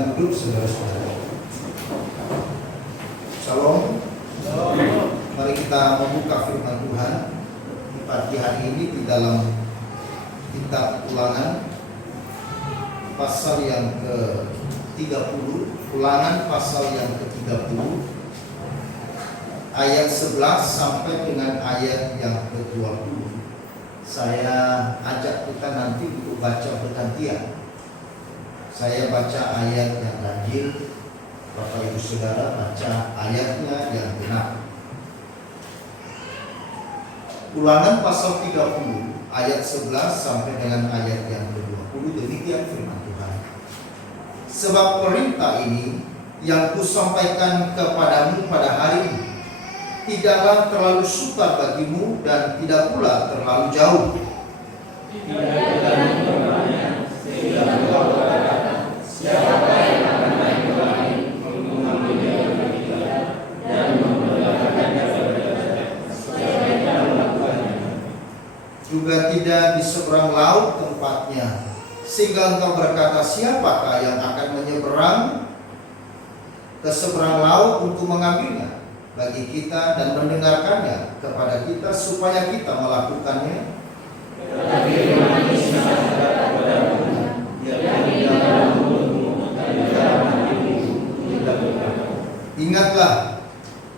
Silakan duduk saudara-saudara. Shalom. Mari kita membuka firman Tuhan di pagi hari ini di dalam kitab Ulangan pasal yang ke-30, Ulangan pasal yang ke-30 ayat 11 sampai dengan ayat yang ke-20. Saya ajak kita nanti untuk baca bergantian. Saya baca ayat yang ganjil, Bapak Ibu Saudara baca ayatnya yang genap. Ulangan pasal 30 ayat 11 sampai dengan ayat yang ke-20, demikian firman Tuhan. Sebab perintah ini yang kusampaikan kepadamu pada hari ini tidaklah terlalu sukar bagimu dan tidak pula terlalu jauh. Siapa yang akan naik ke langit untuk mengambilnya bagi kita dan memperlihatkannya kepada kita, siapa yang akan melakukannya? Juga tidak di seberang laut tempatnya, sehingga engkau berkata, siapakah yang akan menyeberang ke seberang laut untuk mengambilnya bagi kita dan mendengarkannya kepada kita supaya kita melakukannya? Tetapi manusia kepadamu yang di dalam mulutmu dan di dalam hatimu tidak berkata. Ingatlah,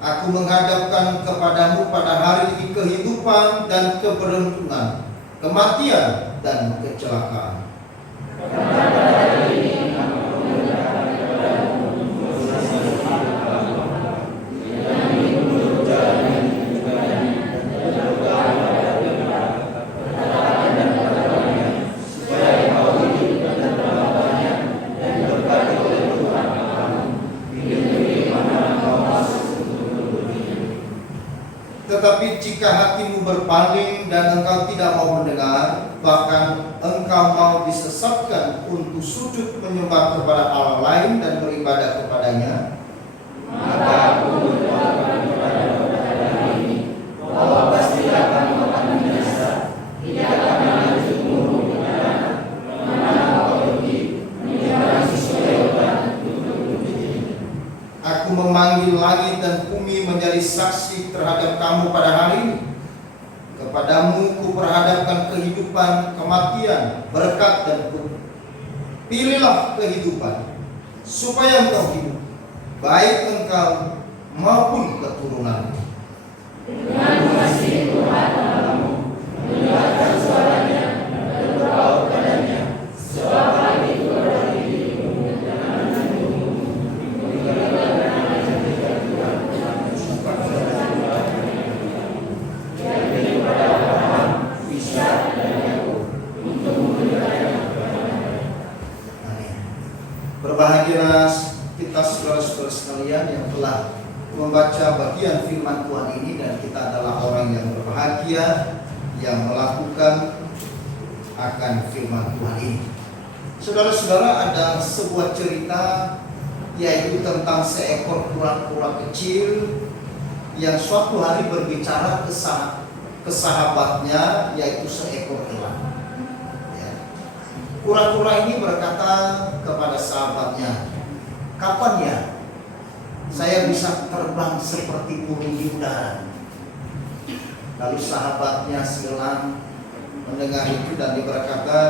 aku menghadapkan kepadamu pada hari kehidupan dan keberuntungan, kematian dan kecelakaan. Karena pada hari ini aku memerintahkan kepadamu untuk bersama-sama Allah, yang menurut jalan yang ditentukannya, dan berdoa pada Dia, berkata dan berdoanya, supaya engkau hidup dan berlakuannya dan diberkati oleh Tuhan Allahmu di negeri mana engkau masuk untuk menurutinya. Tetapi jika hatimu berpaling dan engkau tidak mau mendengar, bahkan engkau mau disesatkan untuk sujud menyembah kepada Allah lain dan beribadah kepadanya, maka aku berdoakan kepadamu pada hari ini bahwa pasti akan menyesat, tidak akan melanjutmu ke tanah kemana kau pergi, menyeberang sesuai Yordan untuk menuruti. Aku memanggil langit dan bumi menjadi saksi terhadap kamu pada hari ini. Kepadamu kuperhadapkan kehidupan, kematian, berkat dan hukum. Pilihlah kehidupan, supaya engkau hidup, baik engkau maupun keturunanmu. Dengan mengasihi Tuhan Allahmu, mendengarkan suaranya dan berdoa kepadanya, sebab hal itu berarti dirimu dan anak cucumu, meninggalkan anak cucu Tuhan, yang daripada Abraham, Ishak dan Yakub, untuk memberikannya kepada mereka. Amin. Berbahagialah kita saudara-saudara sekalian yang telah membaca bagian firman Tuhan ini, dan kita adalah orang yang berbahagia yang melakukan akan firman Tuhan ini. Saudara-saudara, ada sebuah cerita yaitu tentang seekor kura-kura kecil yang suatu hari berbicara ke sahabatnya, yaitu seekor elang. Kura-kura ini berkata kepada sahabatnya, kapan ya saya bisa terbang seperti burung di udara? Lalu sahabatnya si elang mendengar itu dan dia berkata,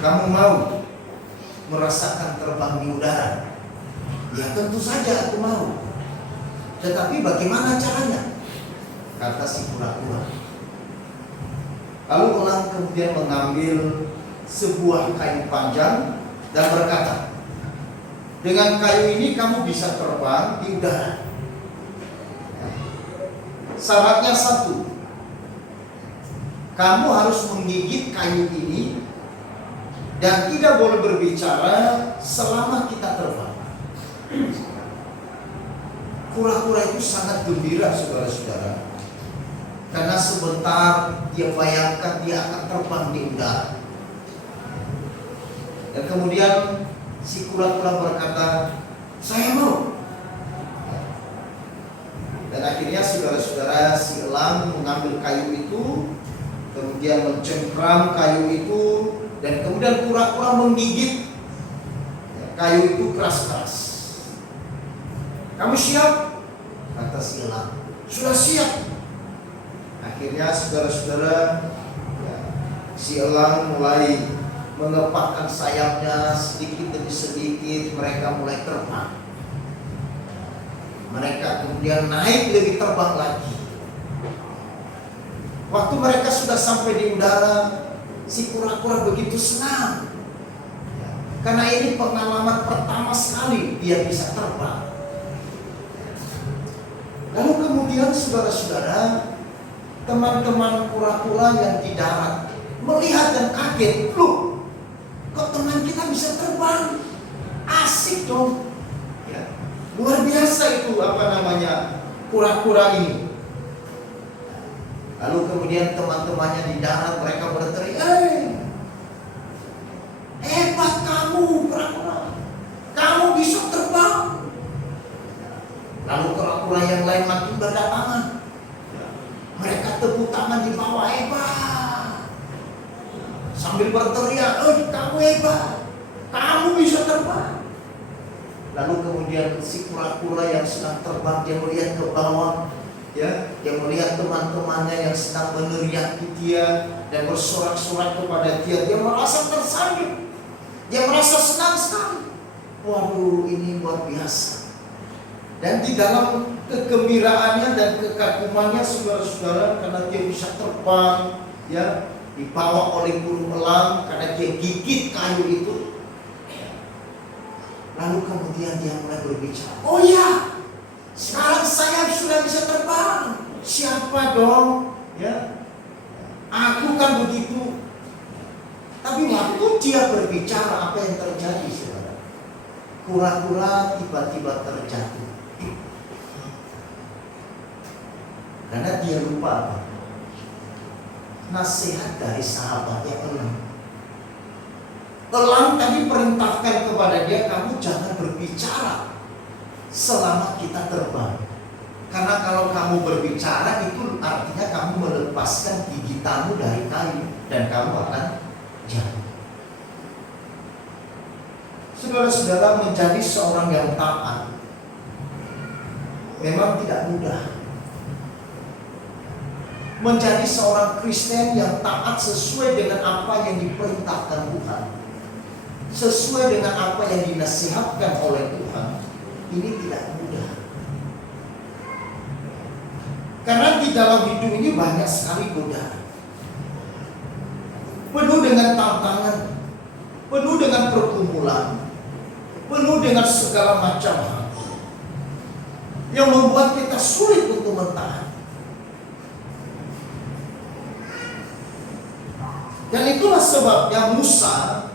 kamu mau merasakan terbang di udara? Ya tentu saja aku mau. Tetapi bagaimana caranya? Kata si kura-kura. Lalu elang kemudian mengambil sebuah kayu panjang dan berkata, dengan kayu ini kamu bisa terbang di udara. Syaratnya satu, kamu harus menggigit kayu ini dan tidak boleh berbicara selama kita terbang. Kura-kura itu sangat gembira, saudara-saudara, karena sebentar dia bayangkan dia akan terbang di udara. Dan kemudian si kura-kura berkata, saya mau. Dan akhirnya saudara-saudara, si elang mengambil kayu itu, kemudian mencengkram kayu itu, dan kemudian kura-kura menggigit Kayu itu keras-keras. Kamu siap? Kata si elang. Sudah siap. Akhirnya saudara-saudara, ya, si elang mulai mengepakkan sayapnya sedikit demi sedikit. Mereka mulai terbang. Mereka kemudian naik lebih terbang lagi. Waktu mereka sudah sampai di udara, si kura-kura begitu senang. Ya, karena ini pengalaman pertama sekali dia bisa terbang. Lalu kemudian saudara-saudara, teman-teman kura-kura yang di darat melihat dan kaget. Loh, kok teman kita bisa terbang? Asik dong. Ya, luar biasa itu kura-kura ini. Lalu kemudian teman-temannya di darat mereka berteriak, hebat kamu kura-kura, kamu bisa terbang. Lalu kura-kura yang lain makin berdatangan. Mereka tepuk tangan di bawah, hebat. Sambil berteriak, kamu hebat, kamu bisa terbang. Lalu kemudian si kura-kura yang sedang terbang, dia melihat ke bawah, ya, dia melihat teman-temannya yang sedang meneriaki dia dan bersorak-sorak kepada dia. Dia merasa tersanjung, dia merasa senang sekali. Waduh, ini luar biasa. Dan di dalam kegembiraannya dan kekagumannya saudara-saudara, karena dia bisa terbang, ya, dibawa oleh burung elang karena dia gigit kayu itu. Lalu kemudian dia mulai berbicara, oh ya, sekarang saya sudah bisa terbang. Siapa dong? Ya, aku kan begitu. Tapi waktu dia berbicara, apa yang terjadi, saudara? Kura-kura tiba-tiba terjatuh. Karena dia lupa apa? Nasihat dari sahabatnya elang. Elang tadi perintahkan kepada dia, kamu jangan berbicara selama kita terbang. Karena kalau kamu berbicara itu artinya kamu melepaskan gigitanmu dari kayu dan kamu akan jatuh. Saudara-saudara, menjadi seorang yang taat memang tidak mudah. Menjadi seorang Kristen yang taat sesuai dengan apa yang diperintahkan Tuhan, sesuai dengan apa yang dinasihatkan oleh Tuhan, ini tidak mudah. Karena di dalam hidup ini banyak sekali godaan, penuh dengan tantangan, penuh dengan pergumulan, penuh dengan segala macam hal yang membuat kita sulit untuk mentaati. Dan itulah sebabnya Musa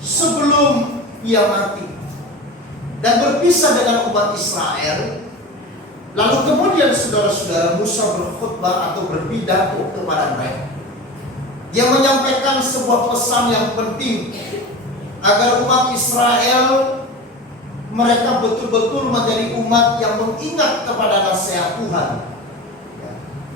sebelum ia mati dan berpisah dengan umat Israel, lalu kemudian saudara-saudara, Musa berkhutbah atau berpidato kepada mereka. Dia menyampaikan sebuah pesan yang penting agar umat Israel, mereka betul-betul menjadi umat yang mengingat kepada nasihat Tuhan,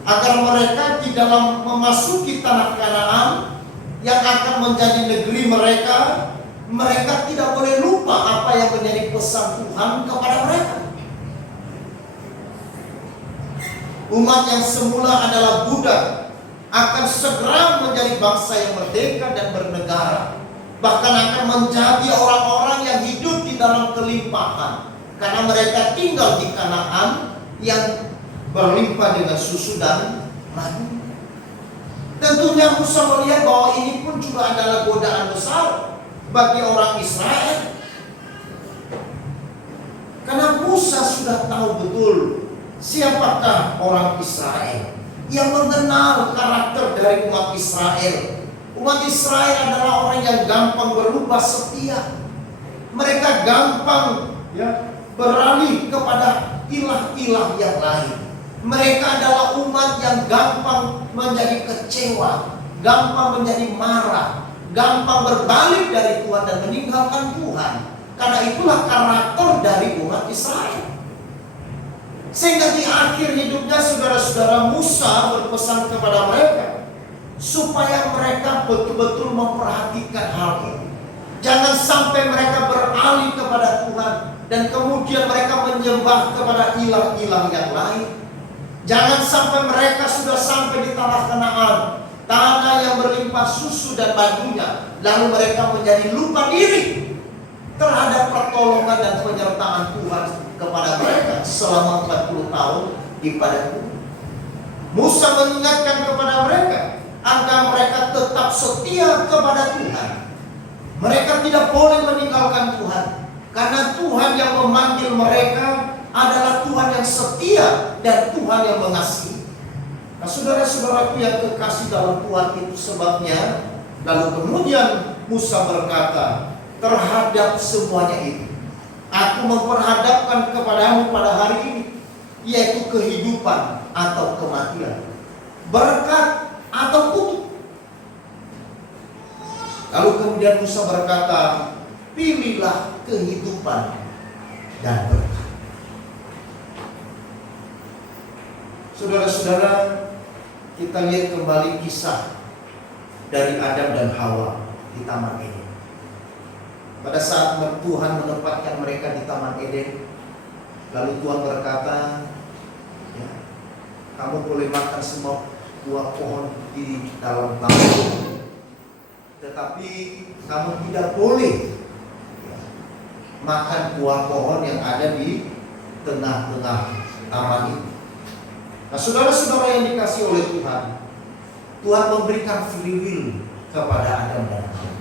agar mereka di dalam memasuki tanah Kanaan yang akan menjadi negeri mereka, mereka tidak boleh lupa apa yang menjadi pesan Tuhan kepada mereka. Umat yang semula adalah budak akan segera menjadi bangsa yang merdeka dan bernegara, bahkan akan menjadi orang-orang yang hidup di dalam kelimpahan, karena mereka tinggal di Kanaan yang berlimpah dengan susu dan madu. Tentunya Musa melihat bahwa ini pun juga adalah godaan besar bagi orang Israel. Karena Musa sudah tahu betul siapakah orang Israel, yang mengenal karakter dari umat Israel. Umat Israel adalah orang yang gampang berubah setia. Mereka gampang, ya, beralih kepada ilah-ilah yang lain. Mereka adalah umat yang gampang menjadi kecewa, gampang menjadi marah, gampang berbalik dari Tuhan dan meninggalkan Tuhan. Karena itulah karakter dari umat Israel. Sehingga di akhir hidupnya saudara-saudara, Musa berpesan kepada mereka supaya mereka betul-betul memperhatikan hal ini. Jangan sampai mereka dan kemudian mereka menyembah kepada ilah-ilah yang lain. Jangan sampai mereka sudah sampai di tanah Kanaan, tanah yang berlimpah susu dan madunya, lalu mereka menjadi lupa diri terhadap pertolongan dan penyertaan Tuhan kepada mereka selama 40 tahun di padang gurun. Musa mengingatkan kepada mereka agar mereka tetap setia kepada Tuhan. Mereka tidak boleh meninggalkan Tuhan, karena Tuhan yang memanggil mereka adalah Tuhan yang setia dan Tuhan yang mengasihi. Nah, saudara-saudaraku yang kekasih dalam Tuhan, itu sebabnya lalu kemudian Musa berkata terhadap semuanya itu, aku memperhadapkan kepadamu pada hari ini, yaitu kehidupan atau kematian, berkat atau kutuk. Lalu kemudian Musa berkata, pilihlah kehidupan dan berkat. Saudara-saudara, kita lihat kembali kisah dari Adam dan Hawa di Taman Eden. Pada saat Tuhan menempatkan mereka di Taman Eden, lalu Tuhan berkata, ya, kamu boleh makan semua buah pohon di dalam taman, tetapi kamu tidak boleh, ya, makan buah pohon yang ada di tengah-tengah taman itu. Nah, saudara-saudara yang dikasihi oleh Tuhan, Tuhan memberikan free will kepada Adam dan Hawa.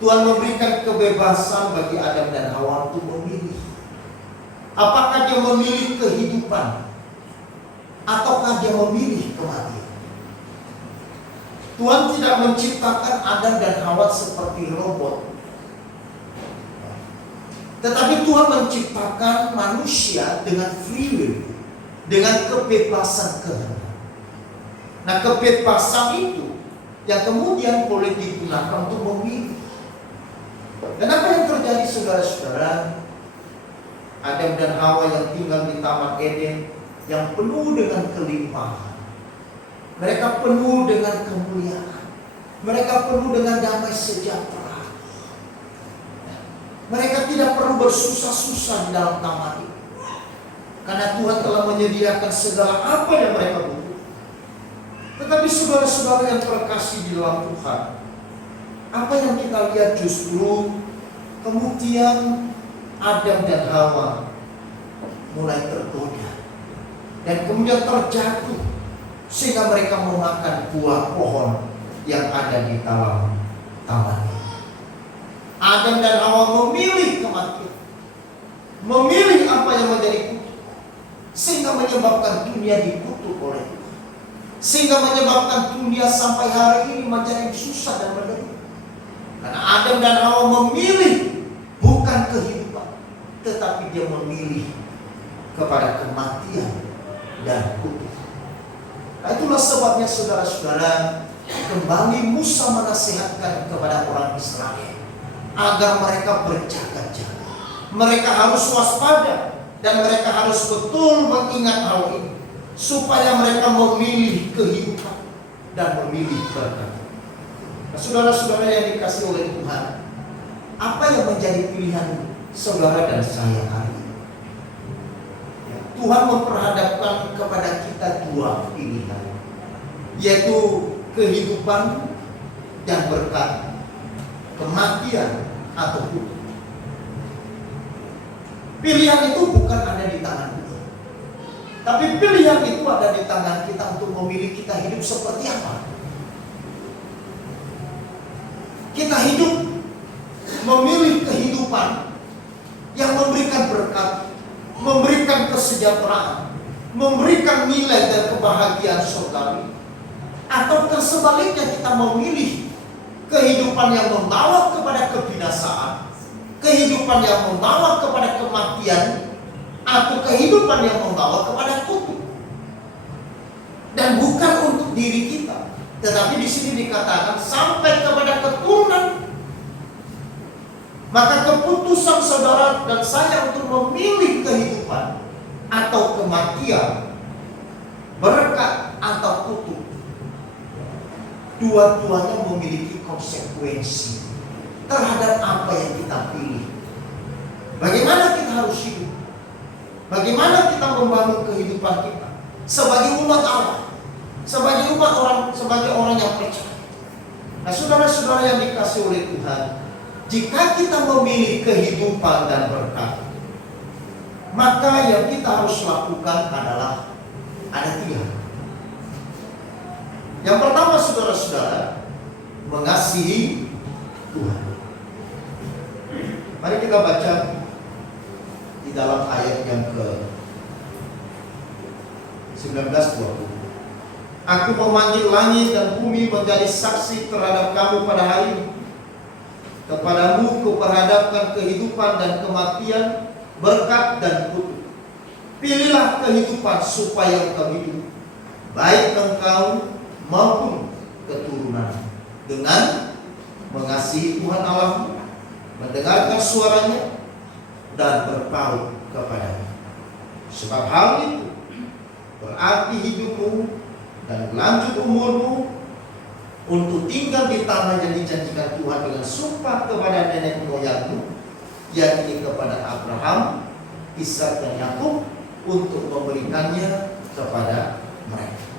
Tuhan memberikan kebebasan bagi Adam dan Hawa untuk memilih. Apakah dia memilih kehidupan ataukah dia memilih kematian? Tuhan tidak menciptakan Adam dan Hawa seperti robot, tetapi Tuhan menciptakan manusia dengan free will, dengan kebebasan kehendak. Nah, kebebasan itu yang kemudian boleh digunakan untuk memilih. Dan apa yang terjadi, saudara-saudara? Adam dan Hawa yang tinggal di Taman Eden yang penuh dengan kelimpahan, mereka penuh dengan kemuliaan, mereka penuh dengan damai sejahtera. Mereka tidak perlu bersusah-susah di dalam taman itu, karena Tuhan telah menyediakan segala apa yang mereka butuh. Tetapi saudara-saudara yang terkasih di dalam Tuhan, apa yang kita lihat justru kemudian Adam dan Hawa mulai tergoda dan kemudian terjatuh, sehingga mereka memakan buah pohon yang ada di dalam taman. Adam dan Hawa memilih kematian, memilih apa yang menjadi kutuk, sehingga menyebabkan dunia dikutuk oleh Tuhan, sehingga menyebabkan dunia sampai hari ini menjadi susah dan menderita. Karena Adam dan Hawa memilih bukan kehidupan, tetapi dia memilih kepada kematian dan kutuk. Nah, itulah sebabnya saudara-saudara, kembali Musa menasihatkan kepada orang Israel agar mereka berjaga-jaga. Mereka harus waspada dan mereka harus betul mengingat hal ini, supaya mereka memilih kehidupan dan memilih berkat. Nah, saudara-saudara yang dikasihi oleh Tuhan, apa yang menjadi pilihan saudara dan saya hari ini? Tuhan memperhadapkan kepada kita dua pilihan, yaitu kehidupan dan berkat, kematian atau kutuk. Pilihan itu bukan ada di tangan kita, tapi pilihan itu ada di tangan kita untuk memilih kita hidup seperti apa. Kita hidup memilih kehidupan yang memberikan berkat, memberikan kesejahteraan, memberikan nilai dan kebahagiaan surgawi, atau sebaliknya kita memilih kehidupan yang membawa kepada kebinasaan, kehidupan yang membawa kepada kematian, atau kehidupan yang membawa kepada kutuk. Dan bukan untuk diri kita, tetapi di sini dikatakan sampai kepada keturunan. Maka keputusan saudara dan saya untuk memilih kehidupan atau kematian, berkat atau kutuk, dua-duanya memiliki konsekuensi terhadap apa yang kita pilih. Bagaimana kita harus membangun kehidupan kita sebagai umat Allah, sebagai orang yang percaya. Nah, saudara-saudara yang dikasihi oleh Tuhan, jika kita memilih kehidupan dan berkat, maka yang kita harus lakukan adalah ada 3. Yang pertama, saudara-saudara, mengasihi Tuhan. Mari kita baca di dalam ayat yang ke-19-20. Aku memanggil langit dan bumi menjadi saksi terhadap kamu pada hari ini. Kepadamu kuperhadapkan kehidupan dan kematian, berkat dan kutuk. Pilihlah kehidupan supaya engkau hidup, baik engkau maupun keturunan, dengan mengasihi Tuhan Allahmu, mendengarkan suaranya, dan berpaut kepadanya. Sebab hal itu berarti hidupmu dan lanjut umurmu untuk tinggal di tanah yang dijanjikan Tuhan dengan sumpah kepada nenek moyangmu, yakni kepada Abraham, Ishak dan Yakub, untuk memberikannya kepada mereka.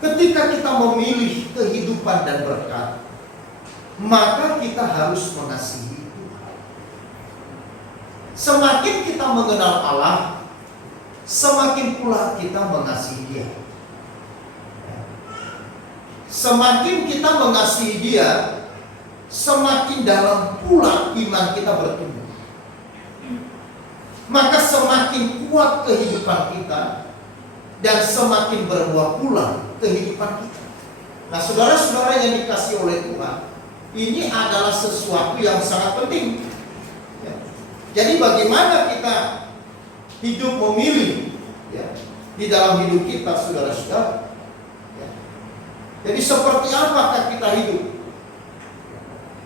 Ketika kita memilih kehidupan dan berkat, maka kita harus mengasihi Tuhan. Semakin kita mengenal Allah, semakin pula kita mengasihi Dia. Semakin kita mengasihi Dia, semakin dalam pula iman kita bertumbuh. Maka semakin kuat kehidupan kita, dan semakin berbuah pula kehidupan kita. Nah, saudara-saudara yang dikasihi oleh Tuhan, ini adalah sesuatu yang sangat penting. Jadi bagaimana kita hidup memilih di dalam hidup kita, saudara-saudara. Jadi seperti apakah kita hidup?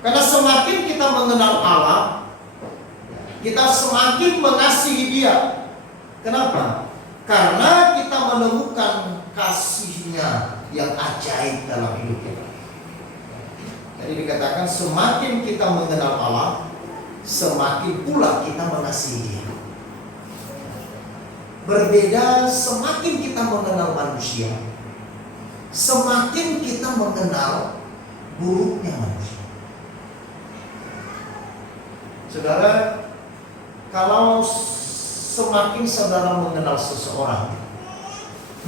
Karena semakin kita mengenal Allah, kita semakin mengasihi Dia. Kenapa? Karena kita menemukan kasih-Nya yang ajaib dalam hidup kita. Jadi dikatakan semakin kita mengenal Allah, semakin pula kita mengasihi Dia. Berbeda, semakin kita mengenal manusia, semakin kita mengenal buruknya manusia. Saudara, kalau semakin saudara mengenal seseorang,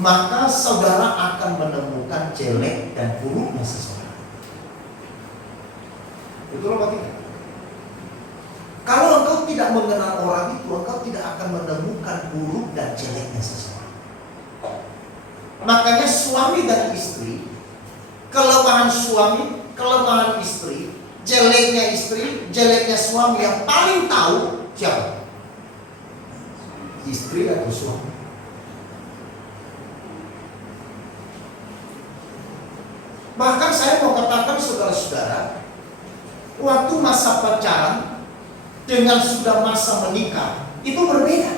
maka saudara akan menemukan jelek dan buruknya seseorang. Betul apa tidak? Kalau engkau tidak mengenal orang itu, engkau tidak akan menemukan buruk dan jeleknya seseorang. Makanya suami dan istri, kelemahan suami, kelemahan istri, jeleknya suami, yang paling tahu siapa? Istri atau suami. Bahkan saya mau katakan, saudara-saudara, waktu masa pacaran dengan sudah masa menikah itu berbeda.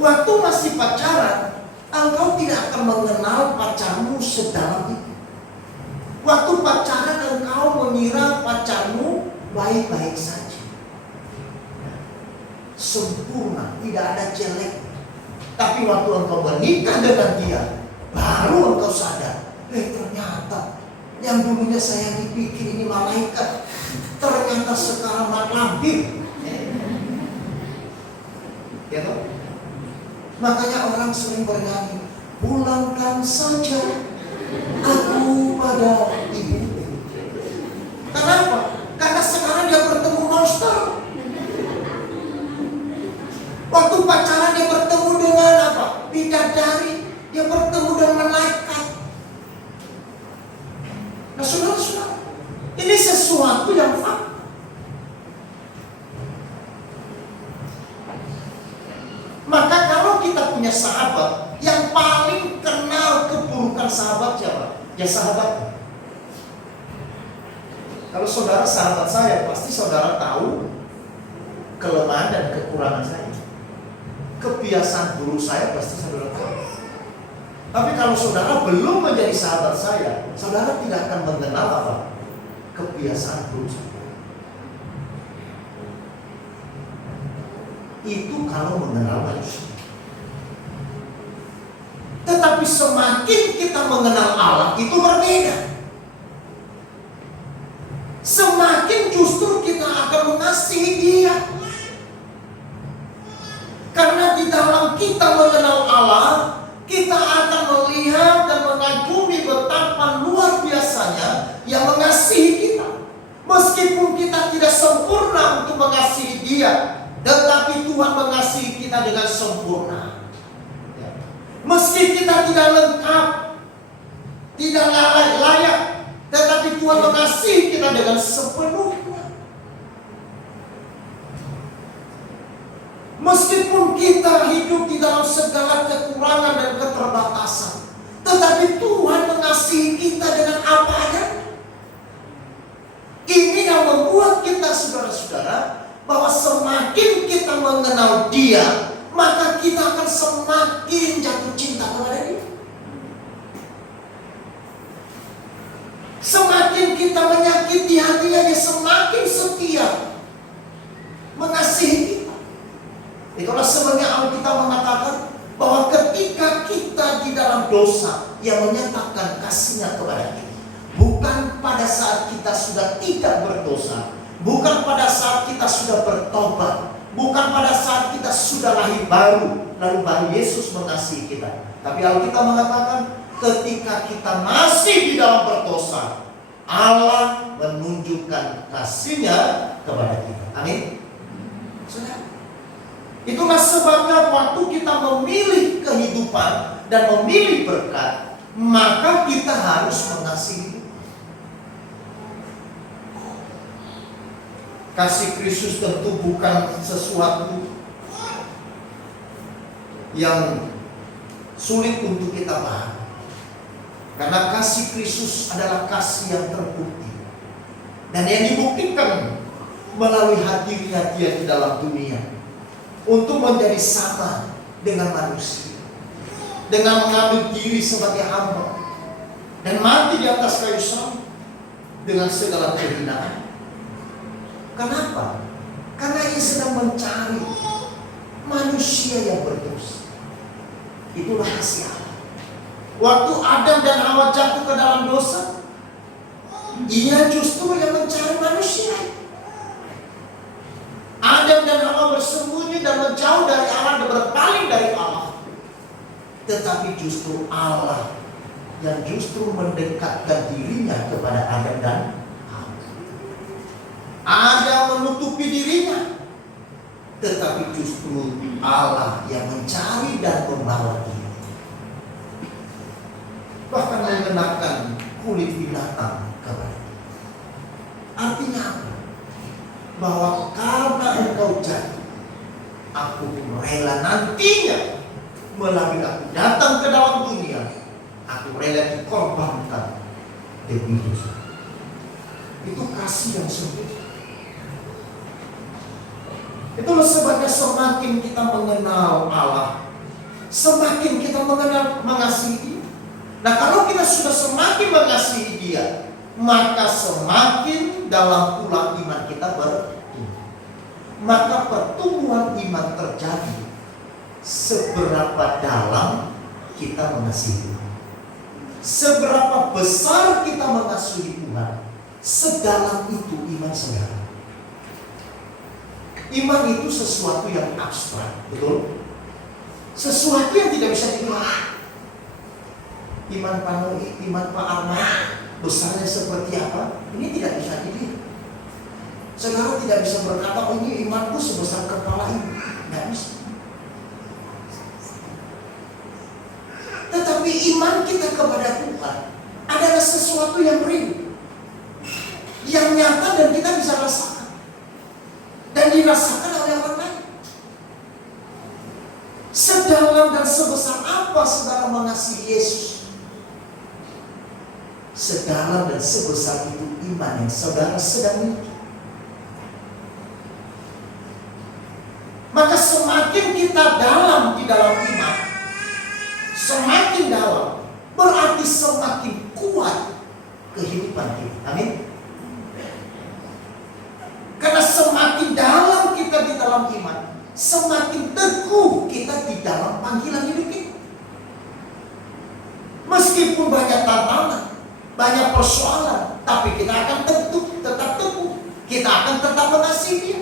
Waktu masih pacaran, engkau tidak akan mengenal pacarmu sedalam itu. Waktu pacaran engkau mengira pacarmu baik-baik saja, sempurna, tidak ada jelek. Tapi waktu engkau menikah dengan dia, baru engkau sadar, ternyata yang dulunya saya dipikir ini malaikat, ternyata sekarang mak lampir. Ya toh? Makanya orang sering bernyanyi, pulangkan saja aku pada ibu. Kenapa? Karena sekarang dia bertemu monster. Waktu pacaran dia bertemu dengan apa? Bidadari. Dia bertemu dengan malaikat. Nah, saudara-saudara, ini sesuatu yang fakta. Maka kalau kita punya sahabat, yang paling kenal keburukan sahabat siapa? Ya sahabat. Kalau saudara sahabat saya, pasti saudara tahu kelemahan dan kekurangan saya. Kebiasaan buruk saya pasti saudara tahu. Tapi kalau saudara belum menjadi sahabat saya, saudara tidak akan mengenal apa? Kebiasaan buruk saya. Itu kalau mengenal manusia. Tetapi semakin kita mengenal Allah itu berbeda. Semakin justru kita akan mengasihi Dia. Karena di dalam kita mengenal Allah, kita akan melihat dan mengagumi betapa luar biasanya yang mengasihi kita. Meskipun kita tidak sempurna untuk mengasihi Dia, tetapi Tuhan mengasihi kita dengan sempurna. Meski kita tidak lengkap, tidak layak, tetapi Tuhan mengasihi kita dengan sepenuhnya. Meskipun kita hidup di dalam segala kekurangan dan keterbatasan, tetapi Tuhan mengasihi kita dengan apa adanya. Ini yang membuat kita, saudara-saudara, bahwa semakin kita mengenal Dia, maka kita akan semakin jatuh cinta kepada Dia. Semakin kita menyakiti hatinya, Dia semakin setia mengasihi kita. Itulah sebenarnya Alkitab mengatakan bahwa ketika kita di dalam dosa, Ia menyatakan kasih-Nya kepada kita. Bukan pada saat kita sudah tidak berdosa, bukan pada saat kita sudah bertobat, bukan pada saat kita sudah lahir baru, lalu baru Yesus mengasihi kita. Tapi Alkitab mengatakan ketika kita masih di dalam berdosa, Allah menunjukkan kasih-Nya kepada kita. Amin. Saudara, itulah sebabnya waktu kita memilih kehidupan dan memilih berkat, maka kita harus mengasihi. Kasih Kristus tentu bukan sesuatu yang sulit untuk kita pahami. Karena kasih Kristus adalah kasih yang terbukti dan yang dibuktikan melalui hadirnya Dia di dalam dunia untuk menjadi sama dengan manusia, dengan mengambil diri sebagai hamba dan mati di atas kayu salib dengan segala kehinaan. Kenapa? Karena Ia sedang mencari manusia yang berdosa. Itulah kasih Allah. Waktu Adam dan Hawa jatuh ke dalam dosa, Ia justru yang mencari manusia. Adam dan Hawa bersembunyi dan menjauh dari Allah dan berpaling dari Allah. Tetapi justru Allah yang justru mendekatkan dirinya kepada Adam dan ada menutupi dirinya, tetapi justru Allah yang mencari dan membawa dia. Bahkan mengenakan kulit binatang kepada dia. Artinya apa? Bahwa karena engkau jatuh, aku rela nantinya melalui aku datang ke dalam dunia, aku rela dikorbankan demi dosa. Itu kasih yang sempurna. Itulah sebabnya semakin kita mengenal Allah, semakin kita mengasihi Dia. Nah, kalau kita sudah semakin mengasihi Dia, maka semakin dalam pula iman kita bertumbuh. Maka pertumbuhan iman terjadi seberapa dalam kita mengasihi Tuhan. Seberapa besar kita mengasihi Tuhan, sedalam itu iman saudara. Iman itu sesuatu yang abstrak, betul? Sesuatu yang tidak bisa dilihat. Iman Pak Nui, iman Pak Ahmad, besarnya seperti apa? Ini tidak bisa dilihat. Saudara tidak bisa berkata, oh ini imanku sebesar kepala ini. Tidak bisa. Tetapi iman kita kepada Tuhan adalah sesuatu yang real, yang nyata dan kita bisa rasakan. Dan dirasakan oleh orang lain. Sedalam dan sebesar apa saudara mengasihi Yesus, sedalam dan sebesar itu iman yang saudara sedang miliki. Maka semakin kita dalam di dalam iman, semakin dalam berarti semakin kuat kehidupan kita. Amin. Karena semakin dalam kita di dalam iman, semakin teguh kita di dalam panggilan hidup kita. Meskipun banyak tantangan, banyak persoalan, tapi kita akan tetap teguh. Kita akan tetap mengasihi Dia.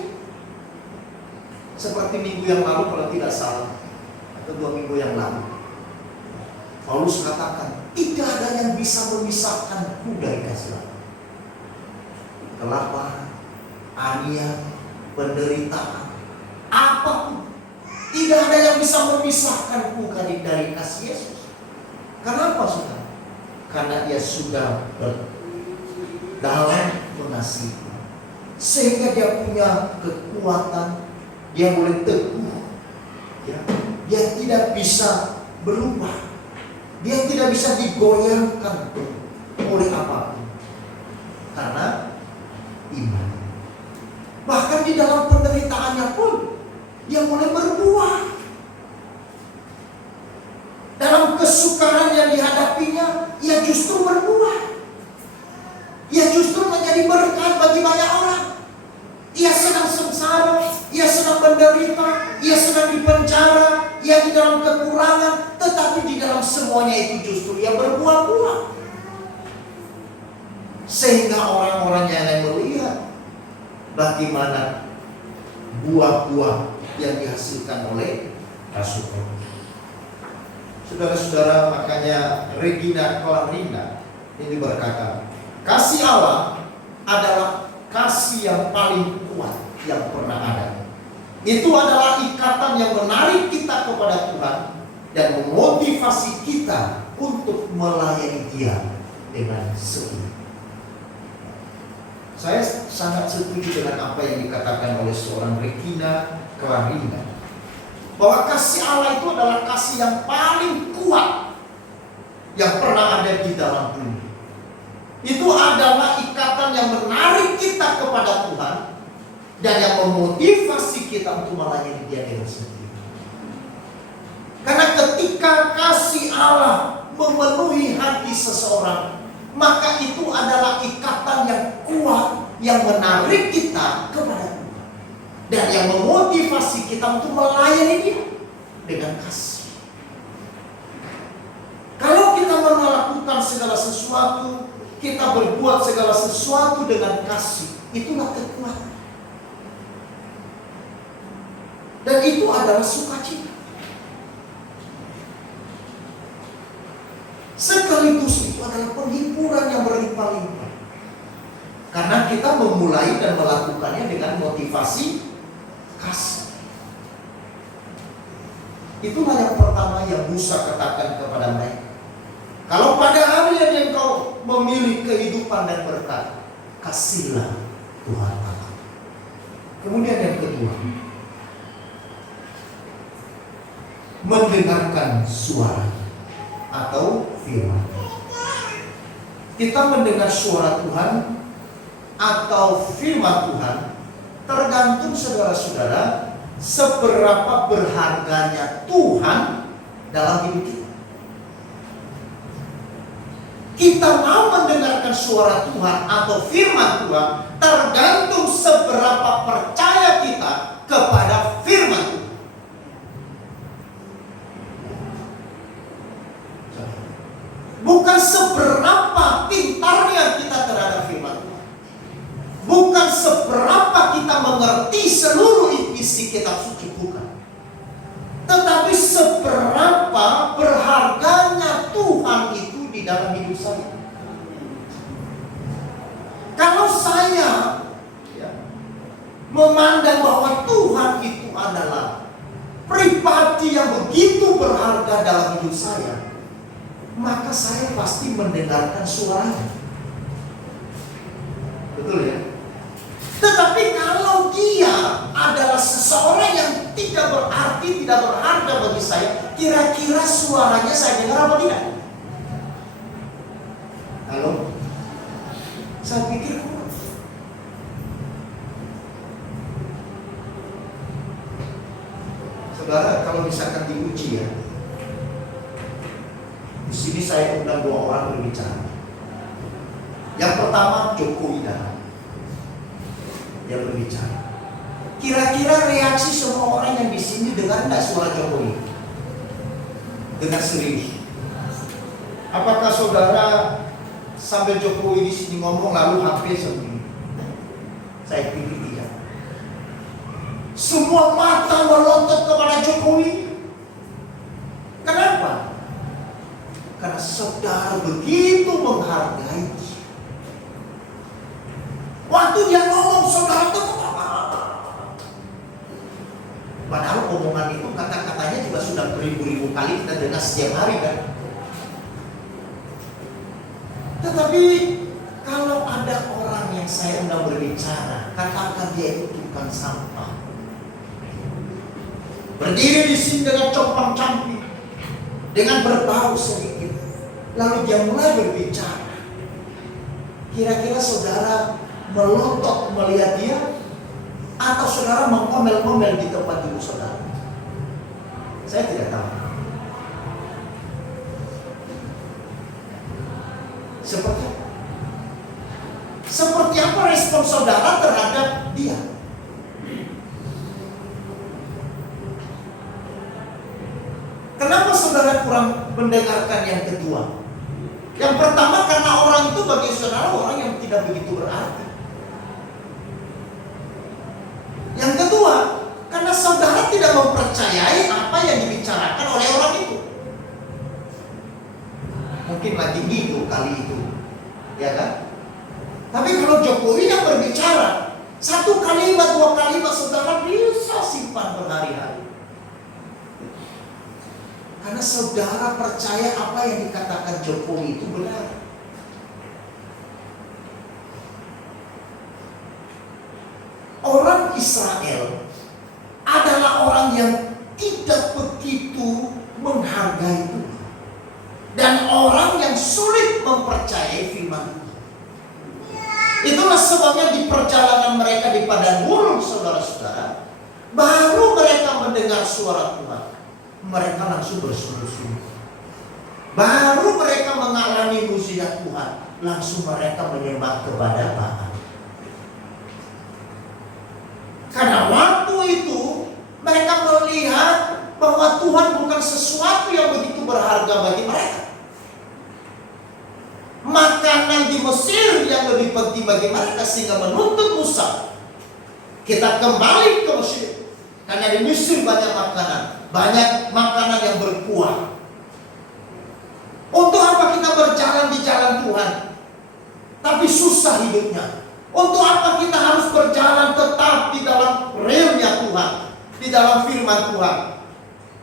Seperti minggu yang lalu kalau tidak salah, atau 2 minggu yang lalu, Paulus katakan, tidak ada yang bisa memisahkanku dari kasih Allah. Kelaparan, aniaya, penderitaan, apapun, tidak ada yang bisa memisahkanku dari kasih Yesus. Kenapa saudara? Karena Dia sudah dalam mengasihi, sehingga Dia punya kekuatan. Dia boleh teguh, ya. Dia tidak bisa berubah. Dia tidak bisa digoyangkan oleh apapun, karena iman. Bahkan di dalam penderitaannya pun Dia boleh berbuah. Dalam kesukaran yang dihadapinya, Ia justru berbuah. Ia justru menjadi berkat bagi banyak orang. Ia sedang sengsara, ia sedang menderita, ia sedang dipenjara, ia di dalam kekurangan, tetapi di dalam semuanya itu justru ia berbuah-buah. Sehingga orang-orang yang lain melihat bagaimana buah-buah yang dihasilkan oleh Rasul Paulus. Saudara-saudara, makanya Regina Clarina ini berkata, kasih Allah adalah kasih yang paling kuat yang pernah ada. Itu adalah ikatan yang menarik kita kepada Tuhan dan memotivasi kita untuk melayani Dia dengan setia. Saya sangat setuju dengan apa yang dikatakan oleh seorang Regina Clarina, bahwa kasih Allah itu adalah kasih yang paling kuat yang pernah ada di dalam bumi. Itu adalah ikatan yang menarik kita kepada Tuhan dan yang memotivasi kita untuk melayani Dia dengan setia. Karena ketika kasih Allah memenuhi hati seseorang, maka itu adalah ikatan yang kuat yang menarik kita kepada Tuhan dan yang memotivasi kita untuk melayani Dia dengan kasih. Kalau kita melakukan segala sesuatu, kita berbuat segala sesuatu dengan kasih, itulah kekuatan. Dan itu adalah sukacita. Sekaligus itu adalah penghiburan yang berlimpah-limpah. Karena kita memulai dan melakukannya dengan motivasi kasih. Itulah yang pertama yang Musa katakan kepada mereka. Kalau pada hari yang engkau memilih kehidupan dan berkat, kasihlah Tuhan Allah. Kemudian yang kedua, mendengarkan suara atau firman. Kita mendengar suara Tuhan atau firman Tuhan tergantung saudara-saudara seberapa berharganya Tuhan dalam hidup kita. Kita mau mendengarkan suara Tuhan atau firman Tuhan tergantung seberapa percaya kita kepada firman Tuhan. Bukan seberapa pintarnya kita terhadap firman Tuhan. Bukan seberapa kita mengerti seluruh isi kitab suci, bukan. Tetapi seberapa berharganya Tuhan itu di dalam hidup saya. Kalau saya memandang bahwa Tuhan itu adalah pribadi yang begitu berharga dalam hidup saya, maka saya pasti mendengarkan suaranya. Betul ya? Tetapi kalau dia adalah seseorang yang tidak berarti, tidak berharga bagi saya, kira-kira suaranya saya dengar apa tidak? Halo? Saya pikir kurang. Saudara, kalau misalkan diuji ya, di sini saya undang 2 orang berbicara. Yang pertama Jokowi Widodo, dia berbicara. Kira-kira reaksi semua orang yang di sini dengar enggak suara Jokowi? Dengar serius. Apakah saudara sambil Jokowi di sini ngomong lalu HP sendiri? Saya pilih tidak. Semua mata melotot kepada Jokowi. Kenapa? Karena saudara begitu menghargai dia. Waktu dia ngomong, saudara itu padahal omongan itu kata-katanya juga sudah beribu-ribu kali kita dengar setiap hari kan. Tetapi kalau ada orang yang saya undang berbicara, katakan dia itu tukang sampah, berdiri di sini dengan compang-camping, dengan berbau sedikit, lalu dia mulai berbicara, kira-kira saudara melotot melihat dia, atau saudara mengomel-ngomel di tempat duduk saudara? Saya tidak tahu. Seperti apa respon saudara terhadap dia? Kenapa saudara kurang mendengarkan yang kedua? Yang pertama karena orang itu bagi saudara orang yang tidak begitu berarti. Yang kedua, karena saudara tidak mempercayai apa yang dibicarakan oleh orang itu. Mungkin lagi gitu kali itu, ya kan? Tapi kalau Jokowi yang berbicara, satu kalimat, dua kalimat saudara bisa simpan berhari-hari. Karena saudara percaya apa yang dikatakan Jokowi itu benar. Orang Israel adalah orang yang tidak begitu menghargai Tuhan, dan orang yang sulit mempercayai firman Tuhan. Itulah sebabnya di perjalanan mereka di padang gurun, saudara-saudara, baru mereka mendengar suara Tuhan, mereka langsung bersungguh-sungguh. Baru mereka mengalami mujizat Tuhan, langsung mereka menyembah kepada Baal. Karena waktu itu mereka melihat bahwa Tuhan bukan sesuatu yang begitu berharga bagi mereka. Makanan di Mesir yang lebih penting bagi mereka, sehingga menuntut Musa, kita kembali ke Mesir. Karena di Mesir banyak makanan yang berkuah. Untuk apa kita berjalan di jalan Tuhan tapi susah hidupnya? Untuk apa kita harus berjalan tetap di dalam realnya Tuhan, di dalam firman Tuhan,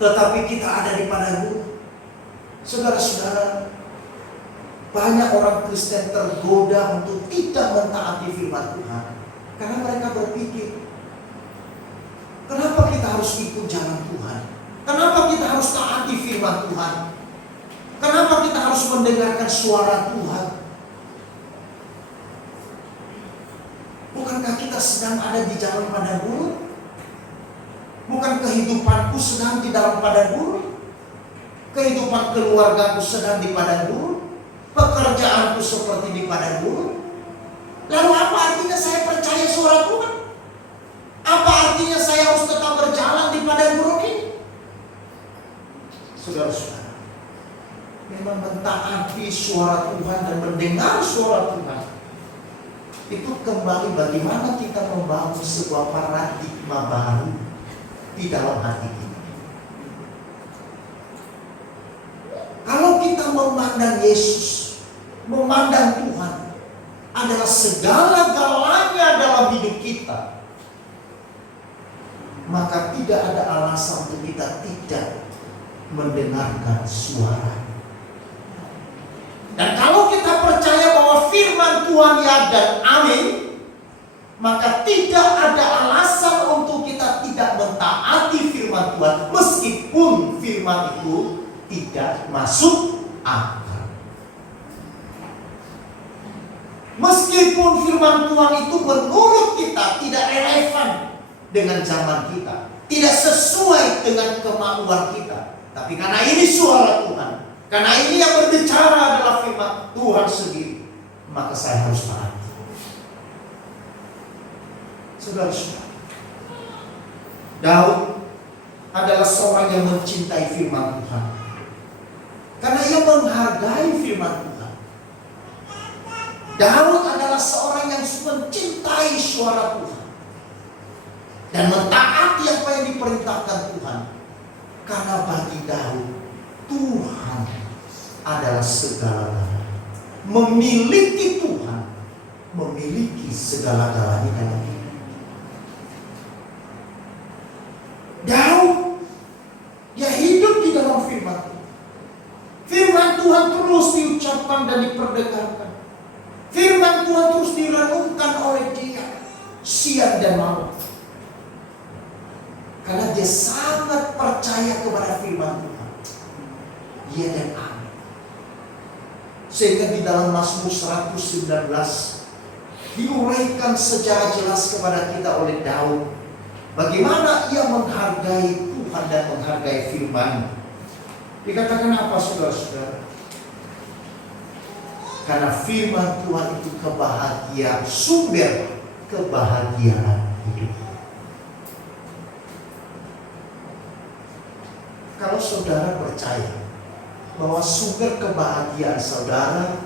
tetapi kita ada di padang gurun? Saudara-saudara, banyak orang Kristen tergoda untuk tidak mentaati firman Tuhan karena mereka berpikir, kenapa kita harus ikut jalan Tuhan? Kenapa kita harus taati firman Tuhan? Kenapa kita harus mendengarkan suara Tuhan? Bukankah kita sedang ada di jalan padang gurun? Bukan kehidupanku sedang di dalam padang gurun? Kehidupan keluargaku sedang di padang gurun? Pekerjaanku seperti di padang gurun? Lalu apa artinya saya percaya suara Tuhan? Apa artinya saya harus tetap berjalan di padang gurun ini? Saudara-saudara, memang mentaati suara Tuhan dan mendengar suara Tuhan itu kembali bagaimana kita membangun sebuah paradigma baru di dalam hati kita. Kalau kita memandang Yesus, memandang Tuhan adalah segala-galanya dalam hidup kita, maka tidak ada alasan untuk kita tidak mendengarkan suara. Dan kalau kita percaya bahwa firman Tuhan ya dan amin, maka tidak ada alasan untuk kita tidak mentaati firman Tuhan, meskipun firman itu tidak masuk akal. Meskipun firman Tuhan itu menurut kita tidak relevan dengan zaman kita, tidak sesuai dengan kemauan kita, tapi karena ini suara Tuhan, karena ini yang berbicara adalah firman Tuhan sendiri, maka saya harus taati. Saudara-saudara, Daud adalah seorang yang mencintai firman Tuhan. Karena ia menghargai firman Tuhan. Daud adalah seorang yang mencintai suara Tuhan dan mentaati apa yang diperintahkan Tuhan. Karena bagi Daud, Tuhan adalah segala-galanya. Memiliki Tuhan, memiliki segala-galanya dalam hidup. Daud, dia hidup di dalam firman Tuhan. Firman Tuhan terus diucapkan dan diperdengarkan. Firman Tuhan terus direnungkan oleh dia siang dan malam. Karena dia sangat percaya kepada firman Tuhan. Dia dan amin. Sehingga di dalam Mazmur 119 diuraikan secara jelas kepada kita oleh Daud bagaimana ia menghargai Tuhan dan menghargai firman. Dikatakan apa saudara-saudara? Karena firman Tuhan itu kebahagiaan, sumber kebahagiaan hidup. Kalau saudara percaya bahwa sumber kebahagiaan saudara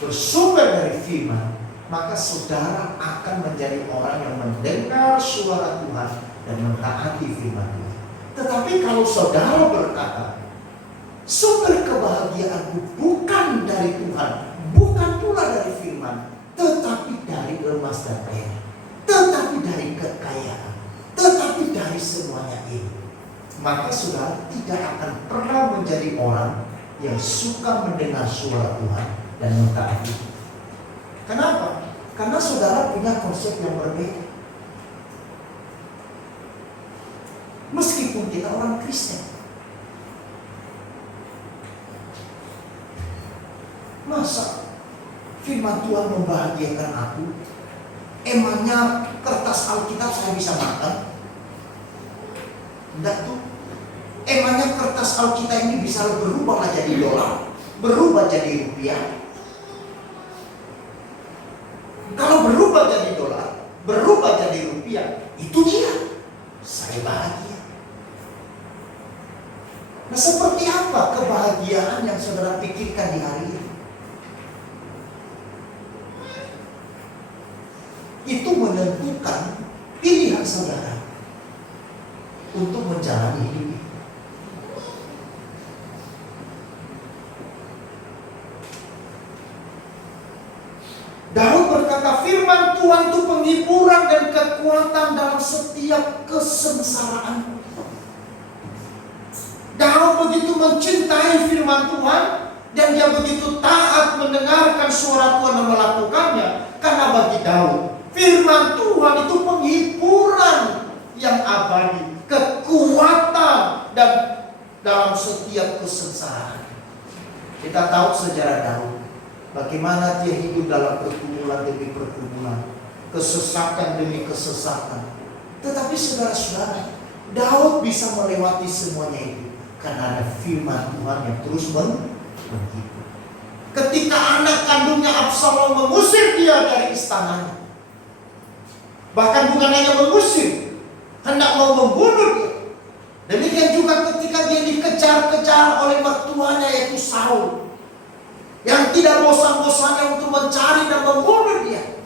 bersumber dari firman, maka saudara akan menjadi orang yang mendengar suara Tuhan dan mentaati firman Tuhan. Tetapi kalau saudara berkata, sumber kebahagiaanku bukan dari Tuhan, bukan pula dari firman, tetapi dari emas dan perak, tetapi dari kekayaan, tetapi dari semuanya ini, maka saudara tidak akan pernah menjadi orang yang suka mendengar suara Tuhan dan mentaati. Kenapa? Karena saudara punya konsep yang berbeda. Meskipun kita orang Kristen, masa firman Tuhan membahagiakan aku? Emangnya kertas Alkitab saya bisa makan? Enggak tuh. Emangnya kertas Alkitab ini bisa berubah jadi dolar, berubah jadi rupiah? Kalau berubah jadi dolar, berubah jadi rupiah, itu dia. Saya bahagia. Nah, seperti apa kebahagiaan yang saudara pikirkan di hari ini? Itu menentukan pilihan saudara untuk menjalani hidup. Daud berkata, firman Tuhan itu penghiburan dan kekuatan dalam setiap kesengsaraan. Daud begitu mencintai firman Tuhan dan dia begitu taat mendengarkan suara Tuhan dan melakukannya. Karena bagi Daud, firman Tuhan itu penghiburan yang abadi, kekuatan dan dalam setiap kesengsaraan. Kita tahu sejarah Daud, bagaimana dia hidup dalam pergumulan demi pergumulan, kesesakan demi kesesakan. Tetapi saudara-saudara, Daud bisa melewati semuanya itu karena ada firman Tuhan yang terus menghibur. Ketika anak kandungnya Absalom mengusir dia dari istananya, bahkan bukan hanya mengusir, hendak mau membunuh dia. Demikian juga ketika dia dikejar-kejar oleh mertuanya yaitu Saul, yang tidak bosan-bosannya untuk mencari dan membunuh dia.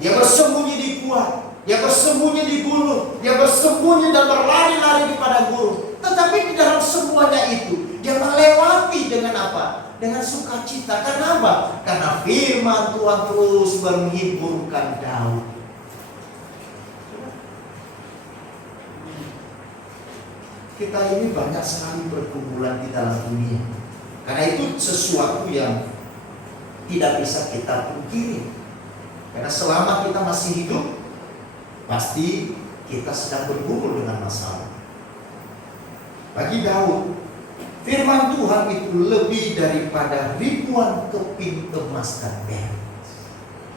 Dia bersembunyi di gua, dia bersembunyi di gunung, dia bersembunyi dan berlari-lari di padang gurun. Tetapi di dalam semuanya itu, dia melewati dengan apa? Dengan sukacita. Karena apa? Karena firman Tuhan terus menghiburkan Daud. Kita ini banyak sekali pergumulan di dalam dunia. Karena itu sesuatu yang tidak bisa kita pungkiri. Karena selama kita masih hidup, pasti kita sedang bergumul dengan masalah. Bagi Daud, firman Tuhan itu lebih daripada ribuan keping emas dan perak.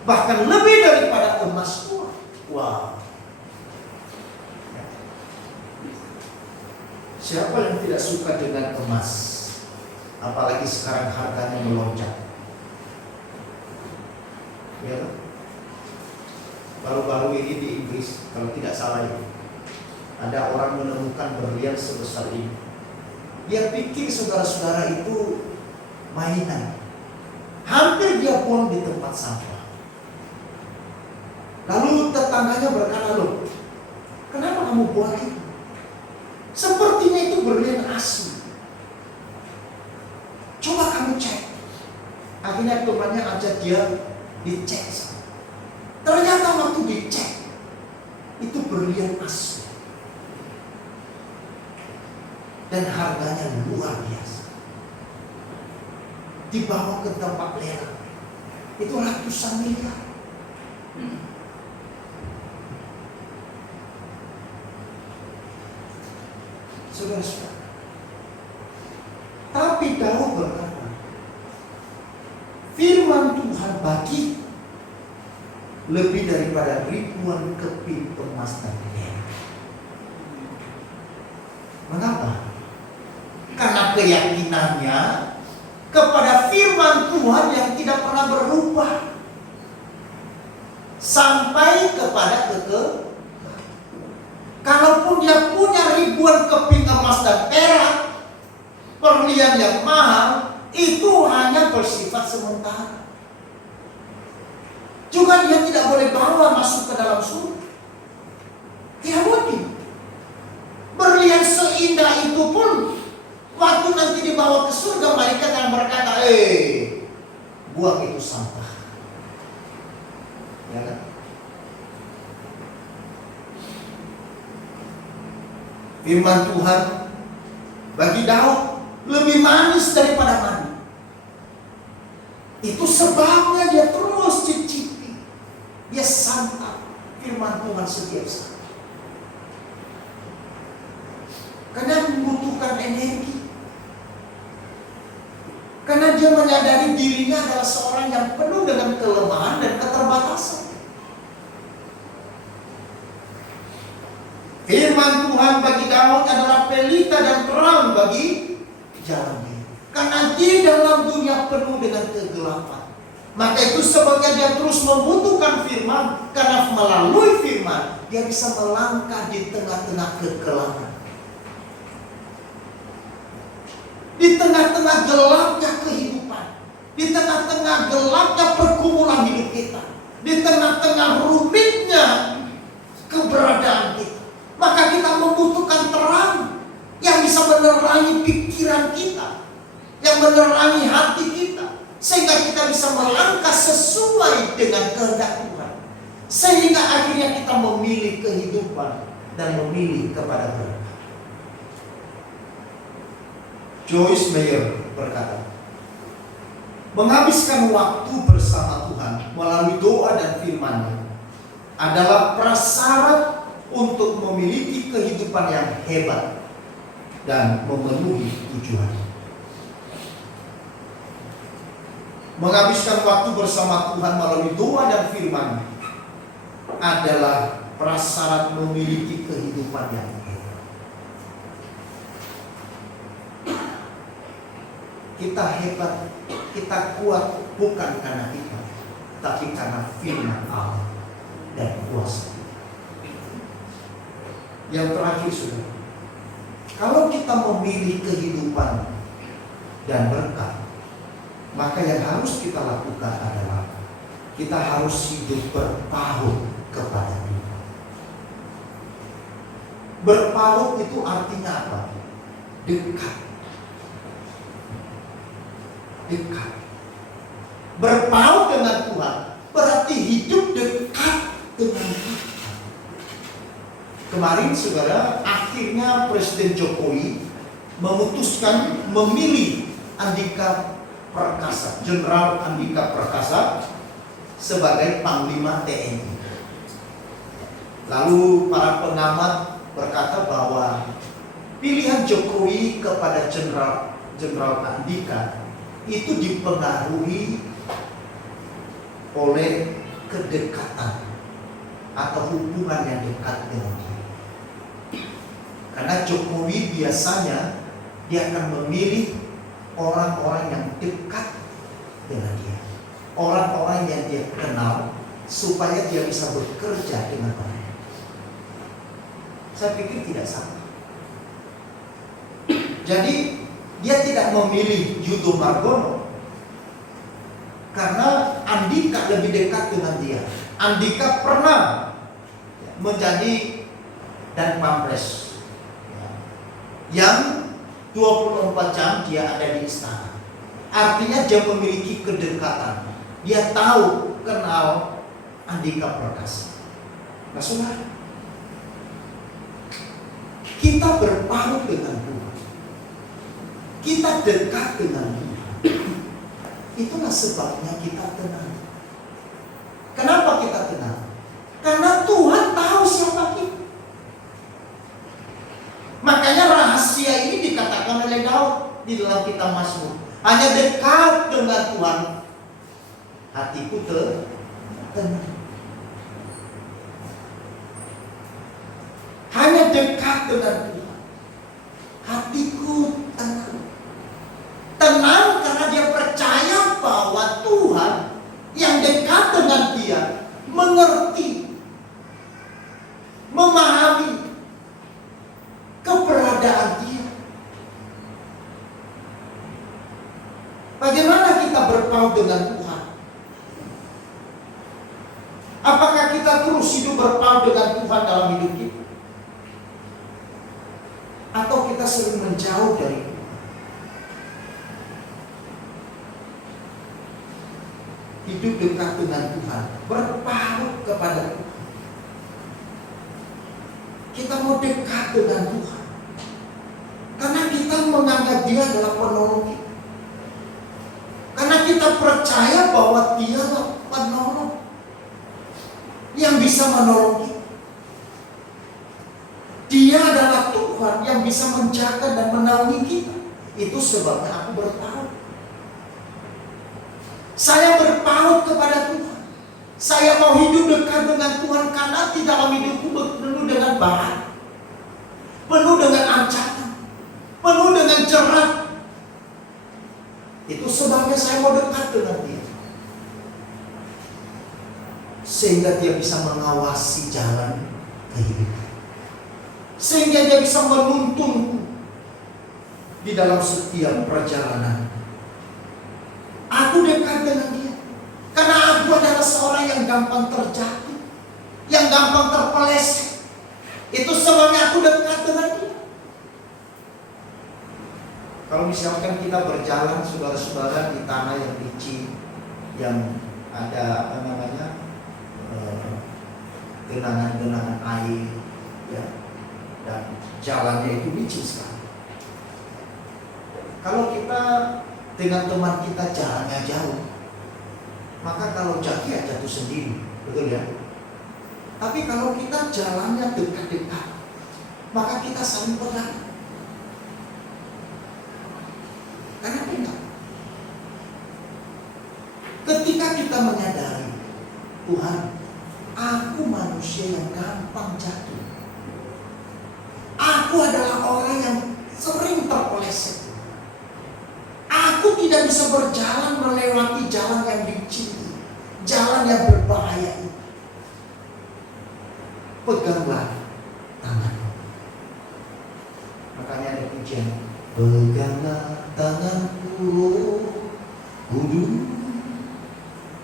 Bahkan lebih daripada emas pun. Wow. Siapa yang tidak suka dengan emas? Apalagi sekarang harganya melonjak. Ya, baru-baru ini di Inggris, kalau tidak salah ya, Ada orang menemukan berlian sebesar ini. Dia pikir saudara-saudara itu mainan. Hampir dia buang di tempat sampah. Lalu tetangganya berkata, loh, kenapa kamu buang itu? Sepertinya itu berlian asli. Coba kamu cek. Akhirnya temannya ajak dia dicek. Ternyata waktu dicek, itu berlian asli. Dan harganya luar biasa. Dibawa ke tempat lelang. Itu ratusan miliar. Saudara-saudara. Tapi Daud berkata, firman Tuhan bagi lebih daripada ribuan keping emas dan perak. Mengapa? Karena keyakinannya kepada firman Tuhan yang tidak pernah berubah sampai kepada kekal. Kalaupun dia punya ribuan keping emas dan perak, berlian yang mahal, itu hanya bersifat sementara. Juga dia tidak boleh bawa masuk ke dalam surga. Tidak mungkin. Berlian seindah itu pun waktu nanti dibawa ke surga, malaikat akan berkata, buang itu sampah. Ya kan? Firman Tuhan bagi Daud lebih manis daripada madu. Itu sebabnya dia terus cicipi. Dia santap firman Tuhan setiap saat. Karena membutuhkan energi. Karena dia menyadari dirinya adalah seorang yang penuh dengan kelemahan dan keterbatasan. Firman Tuhan bagi Daud adalah pelita dan terang bagi jalannya. Karena di dalam dunia penuh dengan kegelapan, maka itu sebabnya dia terus membutuhkan firman. Karena melalui firman dia bisa melangkah di tengah-tengah kegelapan, di tengah-tengah gelapnya kehidupan, di tengah-tengah gelapnya pergumulan hidup kita, di tengah-tengah rumitnya keberadaan kita. Maka kita membutuhkan terang yang bisa menerangi pikiran kita, yang menerangi hati kita, sehingga kita bisa melangkah sesuai dengan kehendak Tuhan, sehingga akhirnya kita memilih kehidupan dan memilih kepada berkat. Joyce Meyer berkata, menghabiskan waktu bersama Tuhan melalui doa dan firman-Nya adalah prasyarat untuk memiliki kehidupan yang hebat dan memenuhi tujuan. Menghabiskan waktu bersama Tuhan melalui doa dan firman adalah prasyarat memiliki kehidupan yang hebat. Kita hebat, kita kuat bukan karena kita, tapi karena firman Allah dan kuasa. Yang terakhir, saudara, kalau kita memilih kehidupan dan berkat, maka yang harus kita lakukan adalah kita harus hidup berpaut kepada Tuhan. Berpaut itu artinya apa? Dekat. Dekat. Berpaut dengan Tuhan berarti hidup dekat dengan Tuhan. Kemarin, saudara, akhirnya Presiden Jokowi memutuskan memilih Andika Perkasa, Jenderal Andika Perkasa sebagai Panglima TNI. Lalu para pengamat berkata bahwa pilihan Jokowi kepada Jenderal Andika itu dipengaruhi oleh kedekatan atau hubungan yang dekat dengan dia. Karena Jokowi biasanya dia akan memilih orang-orang yang dekat dengan dia, orang-orang yang dia kenal, supaya dia bisa bekerja dengan baik. Saya pikir tidak sama. Jadi dia tidak memilih Yudo Margono karena Andika lebih dekat dengan dia. Andika pernah menjadi dan pampres yang 24 jam dia ada di istana. Artinya dia memiliki kedekatan. Dia tahu, kenal Andika Prakasa. Nah, saudara, kita berpaut dengan Tuhan, kita dekat dengan Tuhan. Itulah sebabnya kita tenang. Kenapa kita tenang? Karena Tuhan tahu siapa kita. Makanya rahasia ini dikatakan oleh Daud di dalam kitab Mazmur. Hanya dekat dengan Tuhan, hatiku tenang. Hanya dekat dengan Tuhan, hatiku tenang. Tenang karena dia percaya bahwa Tuhan yang dekat dengan dia mengerti, memahami keberadaan dia. Bagaimana kita berpaut dengan Tuhan? Apakah kita terus hidup berpaut dengan Tuhan dalam hidup kita? Atau kita sering menjauh dari Tuhan? Hidup dekat dengan Tuhan, berpaut kepada Tuhan. Kita mau dekat dengan Tuhan karena kita menganggap dia adalah penolong kita. Karena kita percaya bahwa dia adalah penolong yang bisa menolong kita. Dia adalah Tuhan yang bisa menjaga dan menaungi kita. Itu sebabnya aku berpaut. Saya berpaut kepada Tuhan. Saya mau hidup dekat dengan Tuhan karena di dalam hidupku penuh dengan bahaya, penuh dengan ancaman, penuh dengan jerat. Itu sebabnya saya mau dekat dengan dia, sehingga dia bisa mengawasi jalan kehidupan, sehingga dia bisa menuntunku di dalam setiap perjalanan. Aku dekat dengan dia karena aku adalah seorang yang gampang terjatuh, yang gampang terpeleset. Itu sebabnya aku dekat dengan dia. Kalau misalkan kita berjalan, saudara-saudara, di tanah yang licin, yang ada genangan-genangan air, ya, dan jalannya itu licin sekali. Kalau kita dengan teman kita jalannya jauh, maka kalau jatuh ya jatuh sendiri, betul ya? Tapi kalau kita jalannya dekat-dekat, maka kita saling pegang. Karena benar, ketika kita menyadari, Tuhan, aku manusia yang gampang jatuh. Aku adalah orang yang sering terpeleset. Aku tidak bisa berjalan melewati jalan yang licin, jalan yang berbahaya ini. Peganglah tanganku. Makanya ada pujian, peganglah tanganku, kudu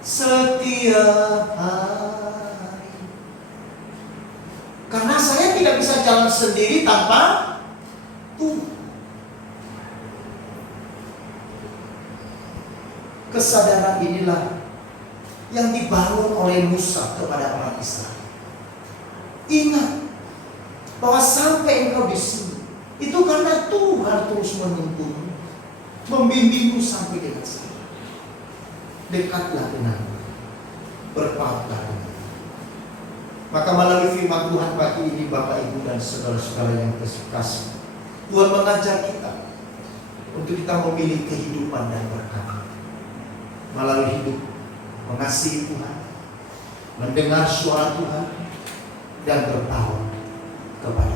setiap hari. Karena saya tidak bisa jalan sendiri tanpa Tuhan. Kesadaran inilah yang dibangun oleh Musa kepada orang Israel. Ingat bahwa sampai engkau di sini itu karena Tuhan terus menuntun, membimbingmu sampai dengan sini. Dekatlah denganku, berpautlah denganku. Maka melalui firman Tuhan pagi ini, Bapak, Ibu, dan saudara-saudara yang terkasih, Tuhan mengajar kita untuk kita memilih kehidupan dan berkat melalui hidup mengasihi Tuhan, mendengar suara Tuhan, dan berpaut kepada